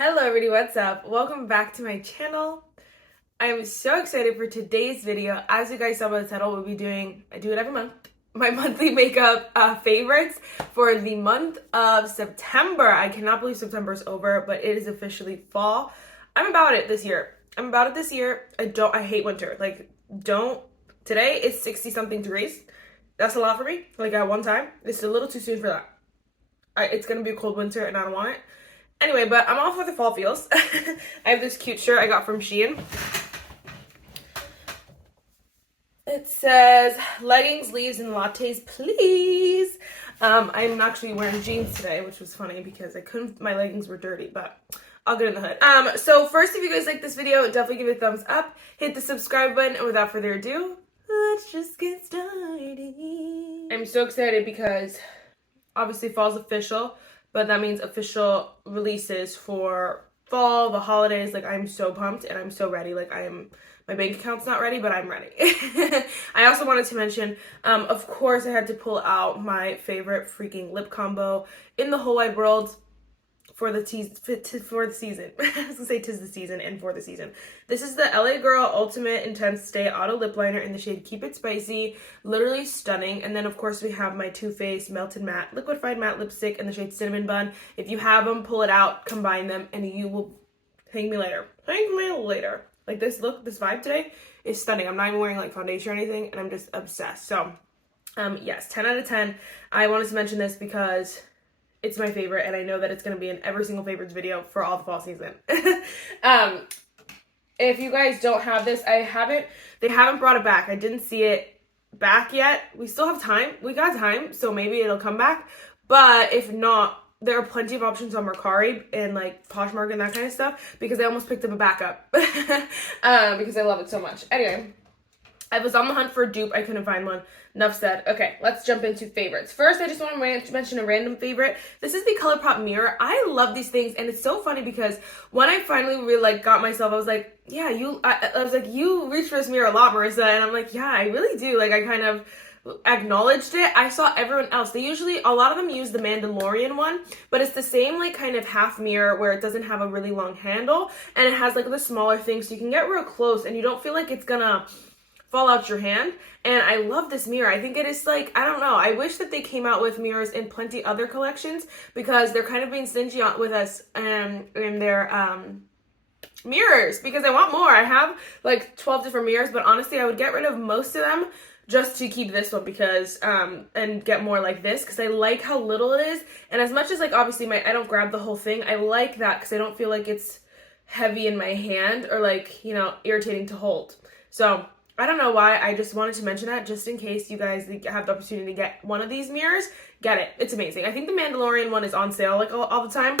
Hello everybody, what's up? Welcome back to my channel. I am so excited for today's video. As you guys saw by the title, I do it every month, my monthly makeup favorites for the month of September. I cannot believe September's over, but it is officially fall. I'm about it this year. I hate winter. Today it's 60 something degrees. That's a lot for me. Like at one time, it's a little too soon for that. It's gonna be a cold winter and I don't want it. Anyway, but I'm all for the fall feels. I have this cute shirt I got from Shein. It says, leggings, leaves, and lattes, please. I'm actually wearing jeans today, which was funny because my leggings were dirty, but I'll get in the hood. So first, if you guys like this video, definitely give it a thumbs up. Hit the subscribe button, and without further ado, let's just get started. I'm so excited because obviously fall's official. But that means official releases for fall, the holidays. Like, I'm so pumped and I'm so ready. My bank account's not ready, but I'm ready. I also wanted to mention, of course, I had to pull out my favorite freaking lip combo in the whole wide world for the season. I was gonna say 'tis the season and for the season. This is the LA Girl Ultimate Intense Stay Auto Lip Liner in the shade Keep It Spicy. Literally stunning. And then of course we have my Too Faced Melted Matte Liquefied Matte Lipstick in the shade Cinnamon Bun. If you have them, pull it out, combine them, and you will thank me later. Thank me later. Like this look, this vibe today is stunning. I'm not even wearing like foundation or anything, and I'm just obsessed. So, yes, 10 out of 10. I wanted to mention this because it's my favorite, and I know that it's going to be in every single favorites video for all the fall season. If you guys don't have this, they haven't brought it back. I didn't see it back yet. We still have time. We got time, so maybe it'll come back. But if not, there are plenty of options on Mercari and like Poshmark and that kind of stuff because I almost picked up a backup because I love it so much. Anyway, I was on the hunt for a dupe. I couldn't find one. Enough said. Okay, let's jump into favorites. First, I just want to mention a random favorite. This is the Colourpop Mirror. I love these things, and it's so funny because when I finally really got myself, I was like, yeah, I was like, you reach for this mirror a lot, Marissa, and I'm like, yeah, I really do. Like, I kind of acknowledged it. I saw everyone else. A lot of them use the Mandalorian one, but it's the same like kind of half mirror where it doesn't have a really long handle, and it has like the smaller thing, so you can get real close, and you don't feel like it's gonna fall out your hand. And I love this mirror. I think it is like, I don't know, I wish that they came out with mirrors in plenty other collections because they're kind of being stingy with us in their mirrors because I want more. I have like 12 different mirrors, but honestly I would get rid of most of them just to keep this one because and get more like this because I like how little it is. And as much as like obviously I don't grab the whole thing, I like that because I don't feel like it's heavy in my hand or like, you know, irritating to hold. So I don't know why, I just wanted to mention that just in case you guys have the opportunity to get one of these mirrors. Get it. It's amazing. I think the Mandalorian one is on sale like all the time.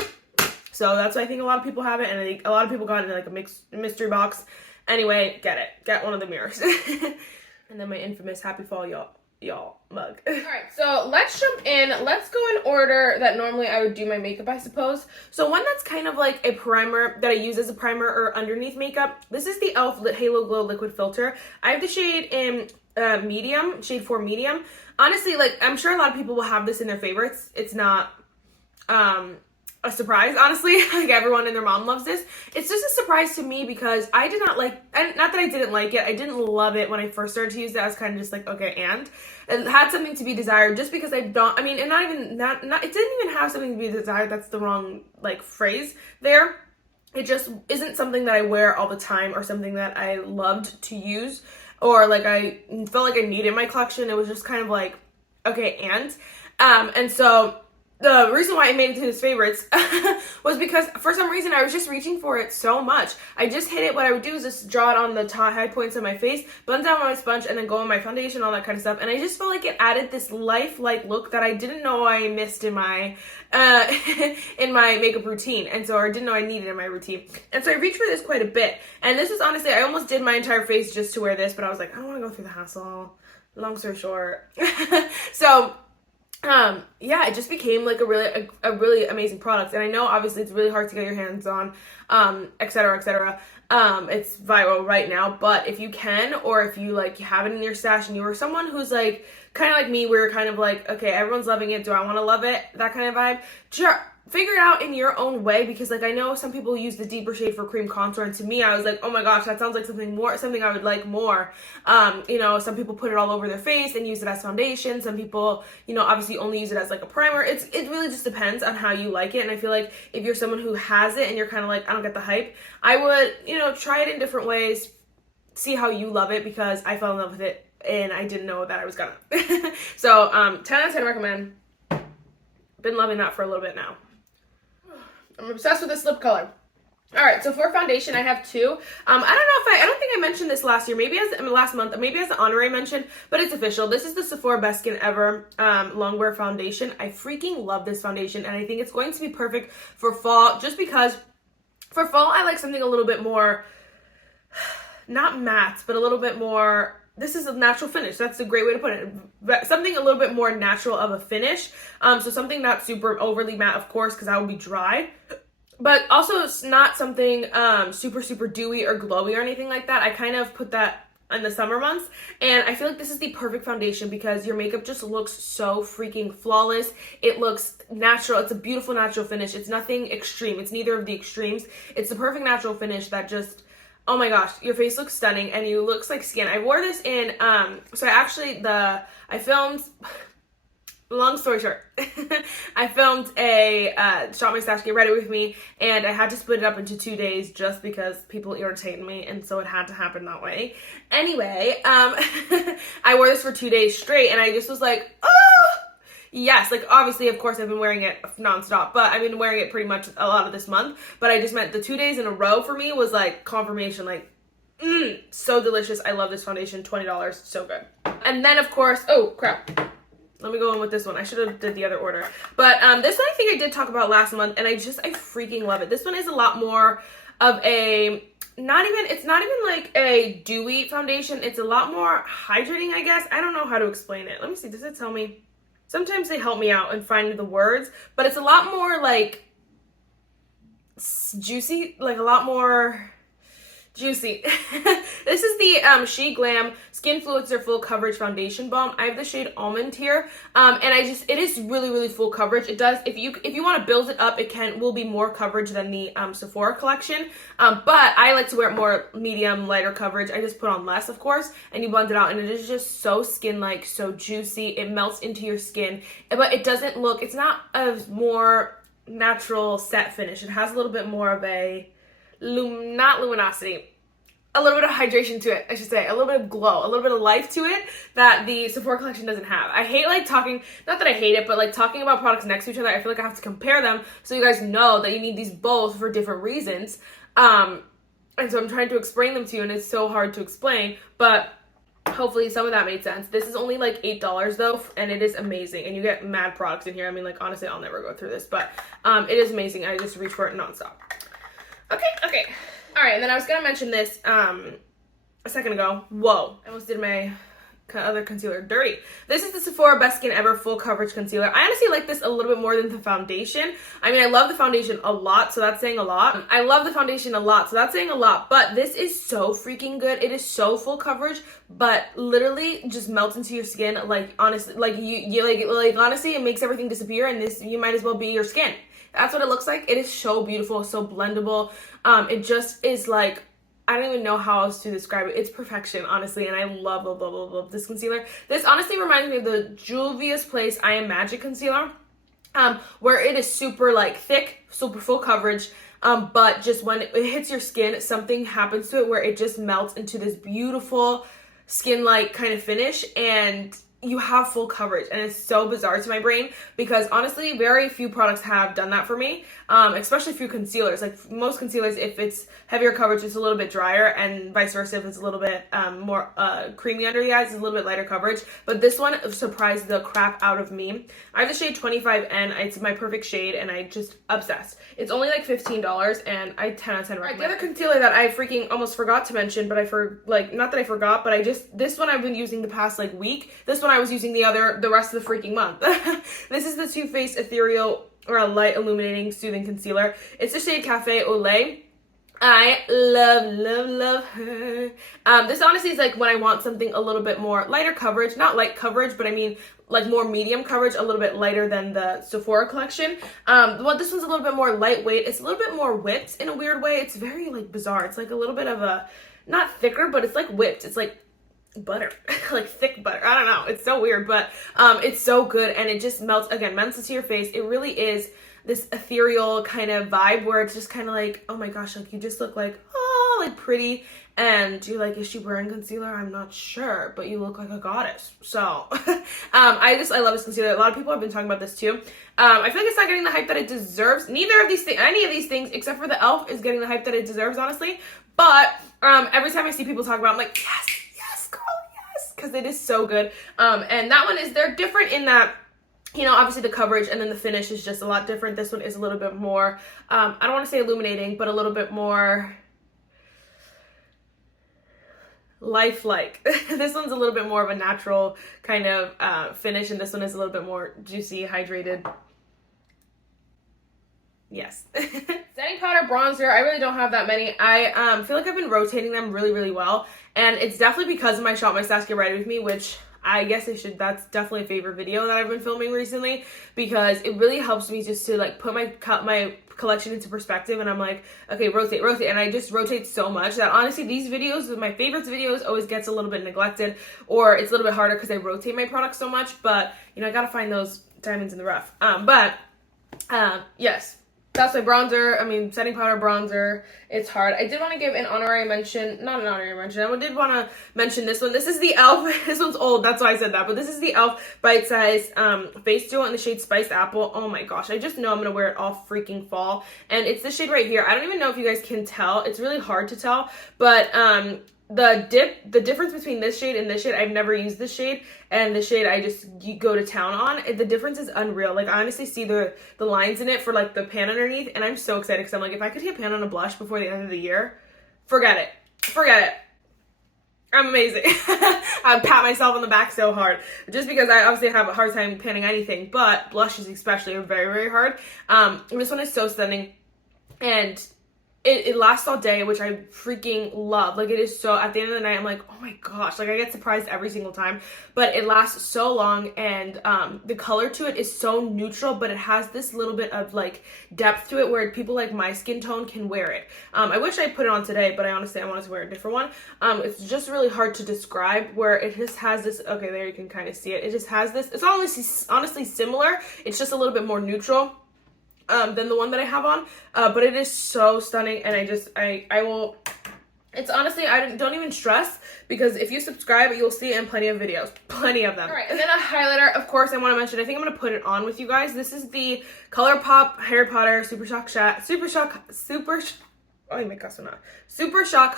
So that's why I think a lot of people have it, and I think a lot of people got it in like a mystery box. Anyway, get it. Get one of the mirrors. And then my infamous Happy Fall y'all mug. Alright, so let's jump in. Let's go in order that normally I would do my makeup, I suppose. So one that's kind of like a primer that I use as a primer or underneath makeup. This is the e.l.f. Halo Glow Liquid Filter. I have the shade in medium, shade 4 medium. Honestly, like, I'm sure a lot of people will have this in their favorites. It's not a surprise, honestly. Like, everyone and their mom loves this. It's just a surprise to me because I did not like, and not that I didn't like it, I didn't love it when I first started to use it. I was kind of just like, okay, and it had something to be desired just because it didn't even have something to be desired. That's the wrong, like, phrase there. It just isn't something that I wear all the time or something that I loved to use or, like, I felt like I needed in my collection. It was just kind of like, okay, and so the reason why I made it to his favorites was because for some reason I was just reaching for it so much. I just hit it. What I would do is just draw it on the high points of my face, blend down on my sponge, and then go on my foundation, all that kind of stuff. And I just felt like it added this lifelike look that I didn't know I missed in my in my makeup routine, and so I didn't know I needed in my routine. And so I reached for this quite a bit. And this was honestly, I almost did my entire face just to wear this, but I was like, I don't want to go through the hassle. Long story short, so. Yeah, it just became like a really amazing product. And I know obviously it's really hard to get your hands on, etc, etc. It's viral right now, but if you can, or if you like have it in your stash and you were someone who's like kind of like me, where you're kind of like, okay, everyone's loving it, do I want to love it, that kind of vibe, figure it out in your own way, because like I know some people use the deeper shade for cream contour, and to me I was like, oh my gosh, that sounds like something I would like more. You know, some people put it all over their face and use it as foundation. Some people, you know, obviously only use it as like a primer. It really just depends on how you like it. And I feel like if you're someone who has it and you're kind of like, I don't get the hype, I would, you know, try it in different ways, see how you love it, because I fell in love with it and I didn't know that I was gonna. So 10 out of 10 recommend. Been loving that for a little bit now. I'm obsessed with this lip color. All right, so for foundation, I have two. I don't think I mentioned this last year, last month, maybe as an honorary mention, but it's official. This is the Sephora Best Skin Ever Longwear foundation. I freaking love this foundation, and I think it's going to be perfect for fall, just because for fall, I like something a little bit more, not matte, but a little bit more, this is a natural finish. That's a great way to put it. Something a little bit more natural of a finish. So something not super overly matte, of course, because that would be dry. But also it's not something super, super dewy or glowy or anything like that. I kind of put that in the summer months. And I feel like this is the perfect foundation because your makeup just looks so freaking flawless. It looks natural. It's a beautiful natural finish. It's nothing extreme. It's neither of the extremes. It's the perfect natural finish that just... oh my gosh, your face looks stunning and you looks like skin. I wore this in, I filmed, long story short, I filmed a Shop My Stash Get Ready With Me, and I had to split it up into 2 days just because people irritated me, and so it had to happen that way. Anyway, I wore this for 2 days straight, and I just was like, oh! Yes, like obviously, of course, I've been wearing it nonstop, but I've been wearing it pretty much a lot of this month. But I just meant the 2 days in a row for me was like confirmation, like, so delicious. I love this foundation, $20, so good. And then of course, oh crap. Let me go in with this one. I should have did the other order. But this one I think I did talk about last month, and I freaking love it. This one is a lot more of a, it's not even like a dewy foundation. It's a lot more hydrating, I guess. I don't know how to explain it. Let me see, does it tell me? Sometimes they help me out and find the words, but it's a lot more like juicy, like a lot more juicy. This is the Sheglam Skinfluencer Full Coverage Foundation Balm. I have the shade Almond here, and it is really, really full coverage. It does, if you want to build it up, will be more coverage than the Sephora collection, but I like to wear it more medium, lighter coverage. I just put on less, of course, and you blend it out, and it is just so skin-like, so juicy. It melts into your skin, but it doesn't look, it's not a more natural set finish. It has a little bit more of a not luminosity, a little bit of hydration to it, I should say, a little bit of glow, a little bit of life to it that the Sephora collection doesn't have. I hate like talking, not that I hate it, but like talking about products next to each other. I feel like I have to compare them so you guys know that you need these both for different reasons. And so I'm trying to explain them to you, and it's so hard to explain, but hopefully some of that made sense. This is only like $8 though, and it is amazing, and you get mad products in here. I mean, like honestly, I'll never go through this, but it is amazing. I just reach for it nonstop. Okay. All right, and then I was going to mention this a second ago. Whoa, I almost did my other concealer dirty. This is the Sephora Best Skin Ever Full Coverage Concealer. I honestly like this a little bit more than the foundation. I mean, I love the foundation a lot, so that's saying a lot. I love the foundation a lot, so that's saying a lot. But this is so freaking good. It is so full coverage, but literally just melts into your skin. Like, honestly, like, honestly, it makes everything disappear, and this, you might as well be your skin. That's what it looks like. It is so beautiful, so blendable. It just is like, I don't even know how else to describe it. It's perfection, honestly, and I love this concealer. This honestly reminds me of the Juvia's Place I Am Magic concealer, where it is super like thick, super full coverage, but just when it hits your skin, something happens to it where it just melts into this beautiful skin-like kind of finish, and you have full coverage, and it's so bizarre to my brain because honestly very few products have done that for me, especially few concealers. Like most concealers, if it's heavier coverage, it's a little bit drier, and vice versa, if it's a little bit more creamy under the eyes, it's a little bit lighter coverage. But this one surprised the crap out of me. I have the shade 25N. It's my perfect shade, and I just obsessed. It's only like $15, and I 10 out of 10 recommend. Right, the other concealer that I freaking almost forgot to mention, but not that I forgot, but this one I've been using the past like week. This one I was using the rest of the freaking month. This is the Too Faced Ethereal or a Light Illuminating Soothing Concealer. It's the shade Cafe au Lait. I love her. This honestly is like when I want something a little bit more lighter coverage, not light coverage, but I mean like more medium coverage, a little bit lighter than the Sephora collection. Well, this one's a little bit more lightweight. It's a little bit more whipped in a weird way. It's very like bizarre. It's like a little bit of a, not thicker, but it's like whipped. It's like butter, like thick butter. I don't know. It's so weird, but it's so good, and it just melts, again, melts into your face. It really is this ethereal kind of vibe where it's just kind of like, oh my gosh, like you just look like, oh, like pretty, and you're like, is she wearing concealer? I'm not sure, but you look like a goddess. So I love this concealer. A lot of people have been talking about this too. I feel like it's not getting the hype that it deserves. Neither of these things, any of these things except for the e.l.f. is getting the hype that it deserves, honestly. But every time I see people talk about it, I'm like, yes girl, yes, because it is so good. And that one is, they're different in that, you know, obviously the coverage and then the finish is just a lot different. This one is a little bit more, I don't want to say illuminating, but a little bit more lifelike. This one's a little bit more of a natural kind of finish, and this one is a little bit more juicy, hydrated. Yes. Setting powder, bronzer, I really don't have that many. I feel like I've been rotating them really well, and it's definitely because of my Shop My Stash Get Ready With Me, which I guess I should, that's definitely a favorite video that I've been filming recently, because it really helps me just to like put my collection into perspective, and I'm like, okay, rotate, and I just rotate so much that honestly these videos, my favorites videos, always gets a little bit neglected, or it's a little bit harder because I rotate my products so much, but you know, I gotta find those diamonds in the rough. Yes. That's my bronzer, setting powder, bronzer. It's hard. I did want to give an honorary mention, not an honorary mention, I did want to mention this one. This is the e.l.f. This one's old, that's why I said that, but this is the e.l.f. Bite Size Face Duo in the shade Spiced Apple. Oh my gosh, I just know I'm going to wear it all freaking fall. And it's the shade right here. I don't even know if you guys can tell. It's really hard to tell, but the difference between this shade and this shade, I've never used this shade, and the shade I just go to town on, the difference is unreal. Like, I honestly see the lines in it for like the pan underneath, and I'm so excited because I'm like, if I could hit pan on a blush before the end of the year, forget it. I'm amazing. I pat myself on the back so hard, just because I obviously have a hard time panning anything, but blushes especially are very hard. This one is so stunning, and it lasts all day, which I freaking love. Like, it is so, at the end of the night, I'm like, oh my gosh, like I get surprised every single time, but it lasts so long, and the color to it is so neutral, but it has this little bit of like depth to it where people like my skin tone can wear it. I wish I put it on today, but I honestly, I wanted to wear a different one. It's just really hard to describe, where it just has this, okay, there you can kind of see it. It just has this, it's honestly similar. It's just a little bit more neutral than the one that I have on, but it is so stunning, and I will, it's honestly, I don't even stress, because if you subscribe, you'll see it in plenty of videos, plenty of them. All right, and then a highlighter, of course, I want to mention, I think I'm going to put it on with you guys. This is the Colourpop Harry Potter Super Shock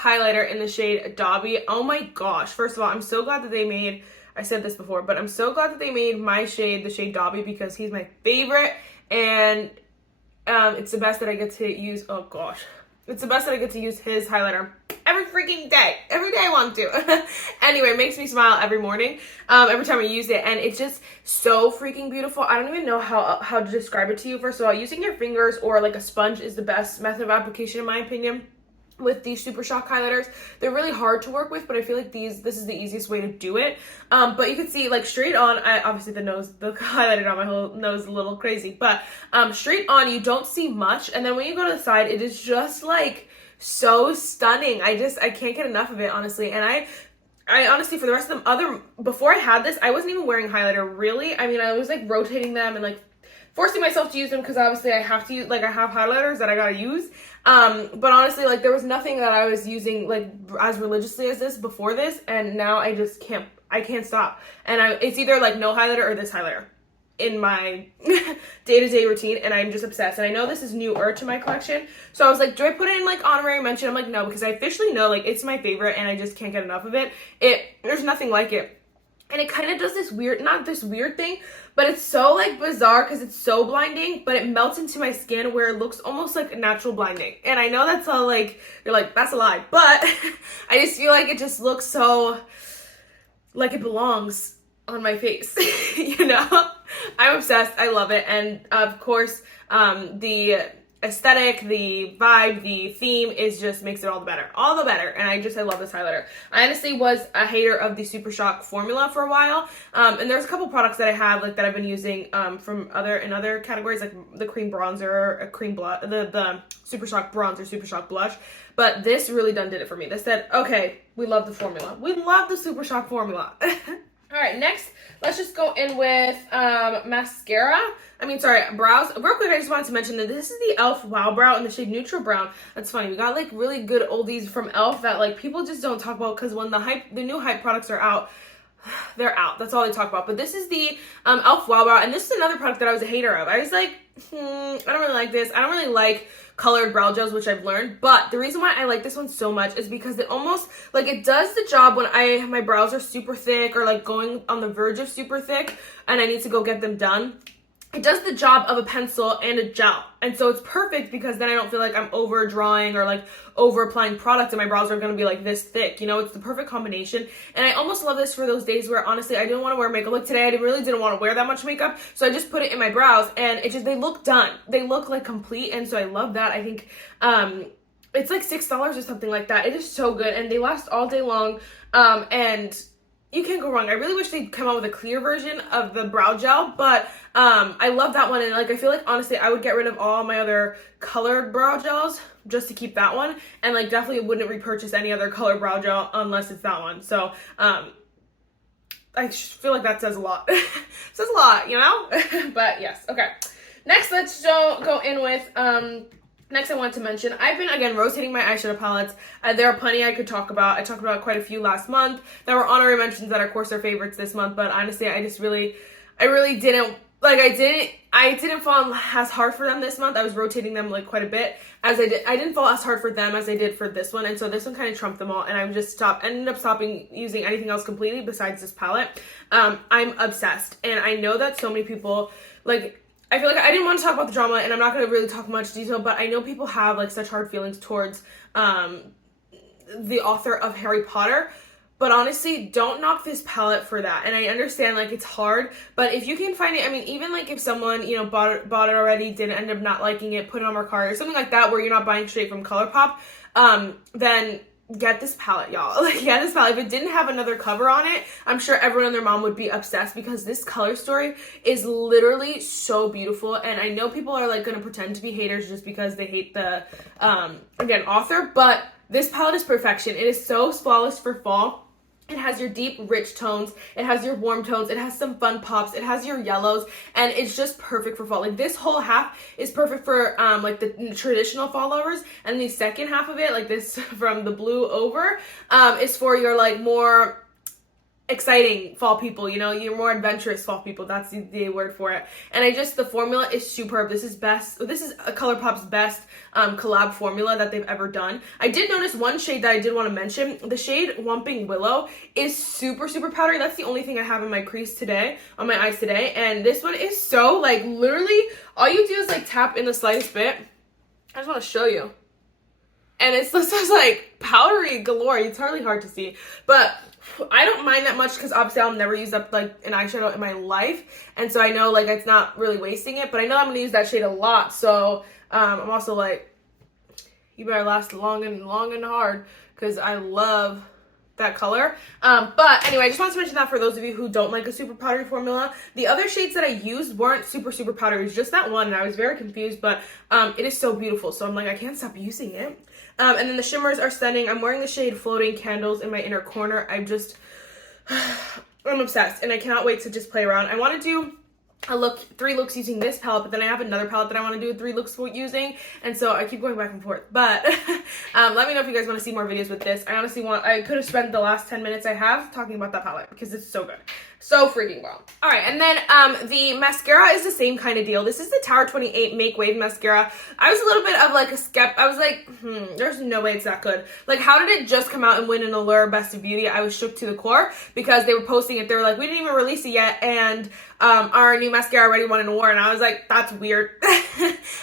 highlighter in the shade Dobby. Oh my gosh, first of all, I'm so glad that they made, I said this before, but I'm so glad that they made my shade, the shade Dobby, because he's my favorite, and it's the best that I get to use, oh gosh, it's the best that I get to use his highlighter every freaking day. Every day I want to. Anyway, it makes me smile every morning, every time I use it, and it's just so freaking beautiful. I don't even know how to describe it to you. First of all, using your fingers or like a sponge is the best method of application, in my opinion. With these Super Shock highlighters, they're really hard to work with, but I feel like this is the easiest way to do it. But you can see, like, straight on, obviously the highlighter on my whole nose is a little crazy, but straight on you don't see much, and then when you go to the side, it is just like so stunning. I can't get enough of it, honestly. And I honestly, for the rest of them, before I had this, I wasn't even wearing highlighter, really. I was like rotating them and like forcing myself to use them, because obviously I have to use, like, I have highlighters that I gotta use. But honestly, like, there was nothing that I was using like as religiously as this before this, and now I just can't stop. And it's either like no highlighter or this highlighter in my day-to-day routine, and I'm just obsessed. And I know this is newer to my collection, so I was like, do I put it in like honorary mention? I'm like, no, because I officially know, like, it's my favorite, and I just can't get enough of it. There's nothing like it. And it kind of does this weird, not this weird thing, but it's so like bizarre because it's so blinding, but it melts into my skin where it looks almost like natural blinding. And I know that's all like, you're like, that's a lie, but I just feel like it just looks so like it belongs on my face, you know? I'm obsessed. I love it. And of course, the aesthetic, the vibe, the theme is just makes it all the better. All the better. And I love this highlighter. I honestly was a hater of the Super Shock formula for a while. And there's a couple products that I have like that I've been using from other categories, like the cream bronzer, the Super Shock bronzer, Super Shock blush. But this really did it for me. They said, okay, we love the formula. We love the Super Shock formula. All right, next, let's just go in with mascara. Brows. Real quick, I just wanted to mention that this is the e.l.f. Wow Brow in the shade Neutral Brown. That's funny. We got like really good oldies from e.l.f. that like people just don't talk about because when the new hype products are out, they're out. That's all they talk about. But this is the e.l.f. Wow Brow, and this is another product that I was a hater of. I was like, I don't really like this. I don't really like colored brow gels, which I've learned. But the reason why I like this one so much is because it almost, like, it does the job when my brows are super thick or like going on the verge of super thick and I need to go get them done. It does the job of a pencil and a gel. And so it's perfect because then I don't feel like I'm over drawing or like over applying product and my brows are going to be like this thick. You know, it's the perfect combination. And I almost love this for those days where honestly I didn't want to wear makeup. Like today I really didn't want to wear that much makeup. So I just put it in my brows and they look done. They look like complete. And so I love that. I think it's like $6 or something like that. It is so good and they last all day long. And you can't go wrong. I really wish they'd come out with a clear version of the brow gel, but I love that one. And like, I feel like honestly, I would get rid of all my other colored brow gels just to keep that one. And like, definitely wouldn't repurchase any other colored brow gel unless it's that one. So, I feel like that says a lot. Says a lot, you know? But yes, okay. Next, let's go in with, next, I want to mention, I've been, again, rotating my eyeshadow palettes. There are plenty I could talk about. I talked about quite a few last month. There were honorary mentions that are, of course, are favorites this month. But honestly, I really didn't, like, I didn't fall as hard for them this month. I was rotating them, like, quite a bit. I didn't fall as hard for them as I did for this one. And so this one kind of trumped them all. And I just ended up stopping using anything else completely besides this palette. I'm obsessed. And I know that so many people, like, I feel like I didn't want to talk about the drama, and I'm not going to really talk much detail, but I know people have, like, such hard feelings towards the author of Harry Potter, but honestly, don't knock this palette for that. And I understand, like, it's hard, but if you can find it, I mean, even, like, if someone, you know, bought it already, didn't end up not liking it, put it on Mercari, or something like that, where you're not buying straight from Colourpop, then get this palette, y'all. Like, get this palette. If it didn't have another cover on it, I'm sure everyone and their mom would be obsessed because this color story is literally so beautiful. And I know people are like gonna pretend to be haters just because they hate the again, author, but this palette is perfection. It is so flawless for fall. It has your deep, rich tones. It has your warm tones. It has some fun pops. It has your yellows. And it's just perfect for fall. Like, this whole half is perfect for, like, the traditional fall lovers. And the second half of it, like this from the blue over, is for your, like, more exciting fall people, you know, you're more adventurous fall people. That's the word for it. And the formula is superb. This is Colourpop's best collab formula that they've ever done. I did notice one shade that I did want to mention. The shade Whomping Willow is super, super powdery. That's the only thing I have in my crease today, on my eyes today. And this one is so, like, literally, all you do is, like, tap in the slightest bit. I just want to show you. And it's just like powdery galore. It's hardly hard to see. But I don't mind that much because obviously I'll never use up like an eyeshadow in my life. And so I know like it's not really wasting it. But I know I'm going to use that shade a lot. So I'm also like, you better last long and hard because I love that color. But anyway, I just wanted to mention that for those of you who don't like a super powdery formula. The other shades that I used weren't super, super powdery. It was just that one. And I was very confused. But it is so beautiful. So I'm like, I can't stop using it. And then the shimmers are stunning. I'm wearing the shade Floating Candles in my inner corner. I'm obsessed and I cannot wait to just play around. I want to do three looks using this palette, but then I have another palette that I want to do 3 looks using, and so I keep going back and forth. But let me know if you guys want to see more videos with this. I could have spent the last 10 minutes I have talking about that palette because it's so good. So freaking well. All right, and then the mascara is the same kind of deal. This is the Tower 28 Make Wave Mascara. I was a little bit of like a I was like, there's no way it's that good. Like, how did it just come out and win an Allure Best of Beauty? I was shook to the core because they were posting it. They were like, we didn't even release it yet, and our new mascara already won an award. And I was like, that's weird.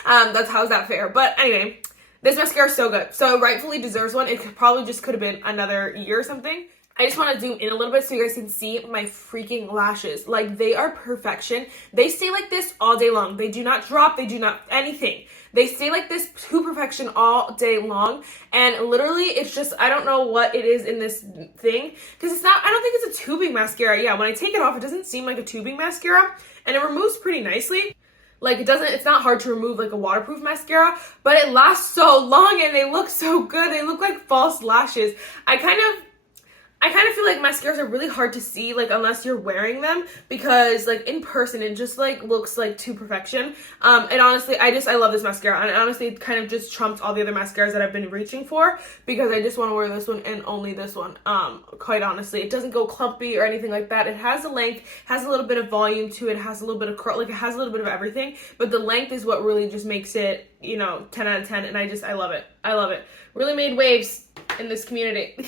How's that fair? But anyway, this mascara is so good. So it rightfully deserves one. It probably just could have been another year or something. I just want to zoom in a little bit so you guys can see my freaking lashes. Like, they are perfection. They stay like this all day long. They do not drop. They do not anything. They stay like this to perfection all day long, and literally it's just, I don't know what it is in this thing, because it's not, I don't think it's a tubing mascara. Yeah, when I take it off, it doesn't seem like a tubing mascara, and it removes pretty nicely. Like, it's not hard to remove like a waterproof mascara, but it lasts so long and they look so good. They look like false lashes. I kind of feel like mascaras are really hard to see, like, unless you're wearing them, because like in person it just like looks like to perfection. And honestly, I love this mascara, and honestly it kind of just trumps all the other mascaras that I've been reaching for, because I just want to wear this one and only this one. Quite honestly, it doesn't go clumpy or anything like that. It has a length, has a little bit of volume to it, has a little bit of curl, like it has a little bit of everything, but the length is what really just makes it, you know, 10 out of 10, and I love it. I love it. Really made waves in this community.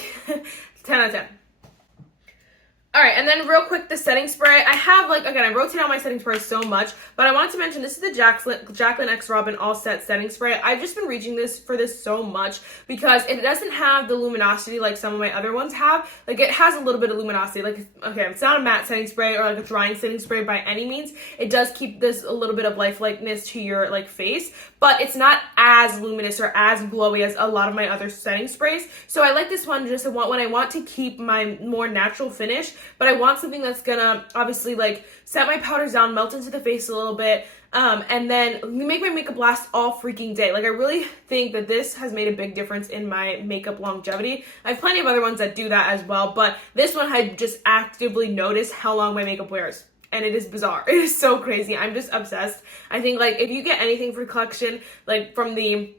10 out of 10. All right, and then real quick, the setting spray. I have, like, again, I rotate out my setting spray so much, but I wanted to mention this is the Jaclyn X Robin All Set setting spray. I've just been reaching for this so much because it doesn't have the luminosity like some of my other ones have. Like, it has a little bit of luminosity. Like, okay, it's not a matte setting spray or like a drying setting spray by any means. It does keep this a little bit of lifelikeliness to your like face, but it's not as luminous or as glowy as a lot of my other setting sprays. So I like this one just when I want to keep my more natural finish, but I want something that's gonna obviously like set my powders down, melt into the face a little bit, and then make my makeup last all freaking day. Like, I really think that this has made a big difference in my makeup longevity. I have plenty of other ones that do that as well, but this one I just actively notice how long my makeup wears. And it is bizarre. It is so crazy. I'm just obsessed. I think, like, if you get anything for collection, like from the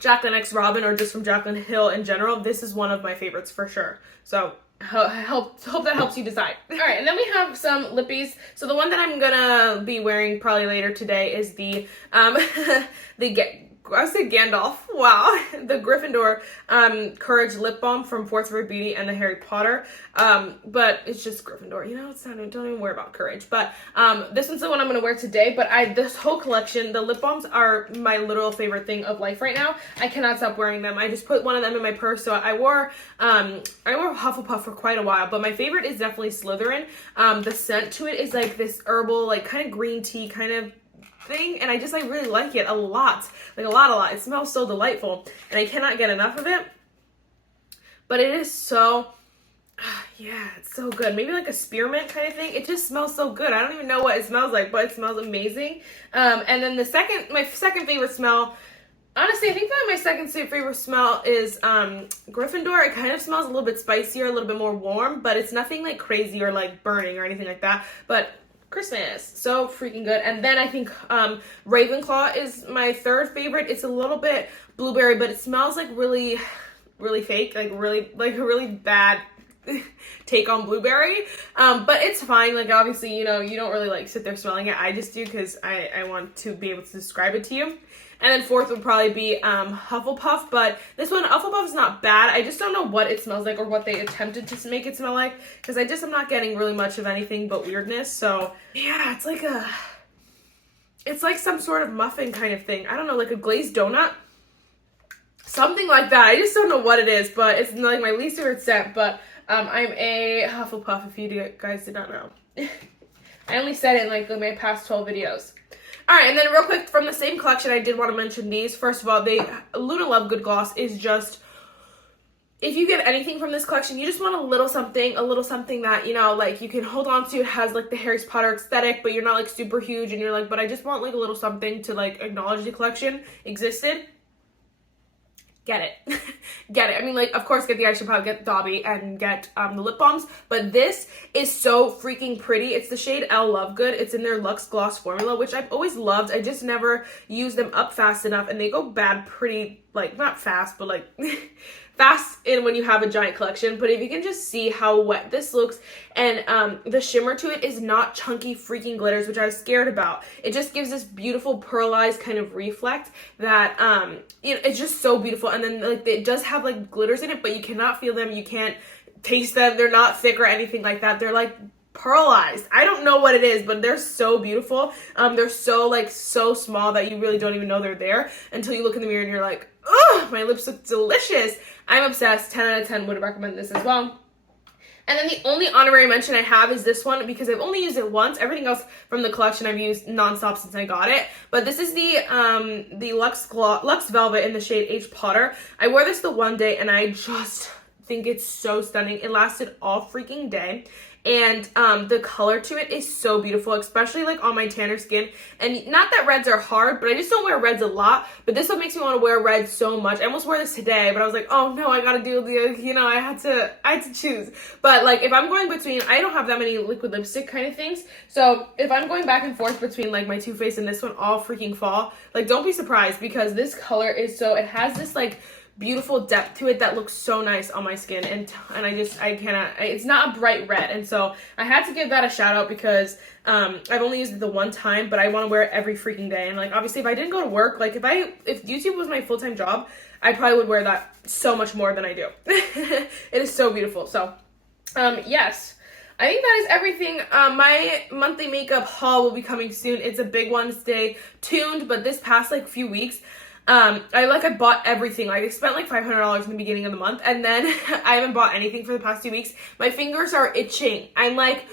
Jaclyn X Robin or just from Jaclyn Hill in general, this is one of my favorites for sure. So hope that helps you decide. All right, and then we have some lippies. So the one that I'm gonna be wearing probably later today is the I said Gandalf. Wow. The Gryffindor Courage Lip Balm from Fourth Rare Beauty and the Harry Potter. But it's just Gryffindor. You know, it's not, don't even worry about Courage. But this one's the one I'm going to wear today. But this whole collection, the lip balms are my literal favorite thing of life right now. I cannot stop wearing them. I just put one of them in my purse. So I wore Hufflepuff for quite a while. But my favorite is definitely Slytherin. The scent to it is like this herbal, like kind of green tea kind of thing, and I really like it a lot. Like a lot. It smells so delightful, and I cannot get enough of it. But it is so, yeah, it's so good. Maybe like a spearmint kind of thing. It just smells so good. I don't even know what it smells like, but it smells amazing. And then my second favorite smell, honestly, I think that my second favorite smell is Gryffindor. It kind of smells a little bit spicier, a little bit more warm, but it's nothing like crazy or like burning or anything like that. But Christmas, so freaking good. And then I think Ravenclaw is my third favorite. It's a little bit blueberry, but it smells like really, really fake, like a really bad take on blueberry. But it's fine. Like, obviously, you know, you don't really like sit there smelling it. I just do because I want to be able to describe it to you. And then fourth would probably be Hufflepuff, but this one, Hufflepuff is not bad. I just don't know what it smells like or what they attempted to make it smell like, because I'm not getting really much of anything but weirdness. So yeah, it's like some sort of muffin kind of thing. I don't know, like a glazed donut, something like that. I just don't know what it is, but it's like my least favorite scent. But I'm a Hufflepuff, if you guys did not know. I only said it in like my past 12 videos. All right, and then real quick from the same collection, I did want to mention these. First of all, Luna Lovegood Gloss is just, if you get anything from this collection, you just want a little something that, you know, like you can hold on to. It has like the Harry Potter aesthetic, but you're not like super huge, and you're like, but I just want like a little something to like acknowledge the collection existed. Get it. Get it. I mean, like, of course, get the eyeshadow, get Dobby, and get the lip balms. But this is so freaking pretty. It's the shade L Lovegood. It's in their Luxe Gloss formula, which I've always loved. I just never use them up fast enough, and they go bad pretty, like, not fast, but like fast in when you have a giant collection. But if you can just see how wet this looks, and the shimmer to it is not chunky freaking glitters, which I was scared about. It just gives this beautiful pearlized kind of reflect that you know, it's just so beautiful. And then like it does have like glitters in it, but you cannot feel them, you can't taste them, they're not thick or anything like that. They're like pearlized. I don't know what it is, but they're so beautiful. They're so small that you really don't even know they're there until you look in the mirror and you're like, oh, my lips look delicious. I'm obsessed. 10 out of 10 would recommend this as well. And then the only honorary mention I have is this one because I've only used it once. Everything else from the collection I've used nonstop since I got it. But this is the Luxe Velvet in the shade H Potter. I wore this the one day and I just think it's so stunning. It lasted all freaking day. And the color to it is so beautiful, especially like on my tanner skin. And not that reds are hard, but I just don't wear reds a lot. But this one makes me want to wear red so much. I almost wore this today, but I was like, oh no, I gotta do the, you know, I had to choose. But like if I'm going between, I don't have that many liquid lipstick kind of things. So if I'm going back and forth between like my Too Faced and this one all freaking fall, like don't be surprised because this color is so, it has this like beautiful depth to it that looks so nice on my skin, and I cannot, it's not a bright red, and so I had to give that a shout out because I've only used it the one time, but I want to wear it every freaking day. And like obviously if I didn't go to work, like if YouTube was my full-time job, I probably would wear that so much more than I do. It is so beautiful. So yes, I think that is everything. My monthly makeup haul will be coming soon. It's a big one. Stay tuned. But this past like few weeks, I bought everything. Like I spent like $500 in the beginning of the month, and then I haven't bought anything for the past 2 weeks. My fingers are itching. I'm like,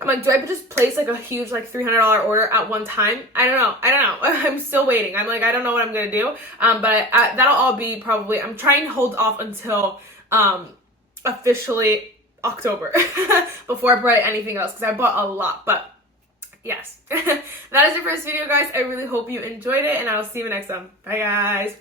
do I just place like a huge like $300 order at one time? I don't know. I'm still waiting. I'm like, I don't know what I'm gonna do. But that'll all be probably, I'm trying to hold off until officially October before I buy anything else because I bought a lot. But yes, that is it for this video, guys. I really hope you enjoyed it, and I will see you next time. Bye, guys.